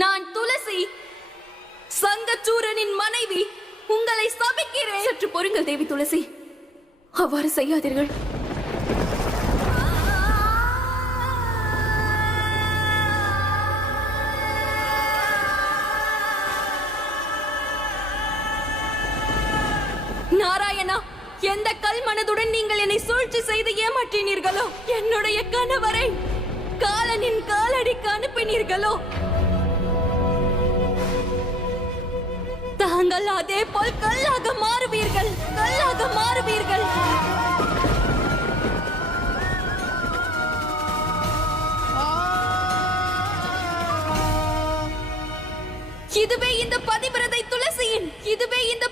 நான் துளசி, சங்கச்சூரனின் மனைவி. உங்களை சபிக்கிறேன். சற்று பொறுங்கள் தேவி துளசி, அவ்வாறு செய்யாதீர்கள். நாராயணா, எந்த கல் மனதுடன் நீங்கள் என்னை சூழ்ச்சி செய்து ஏமாற்றினீர்களோ, என்னுடைய கணவரை காலனின் காலடிக்கு அனுப்பினீர்களோ, தாங்கள் அதே போல் கல்லாக மாறுவீர்கள், கல்லாக மாறுவீர்கள். இதுவே இந்த பதிவிரதை துளசியின், இதுவே இந்த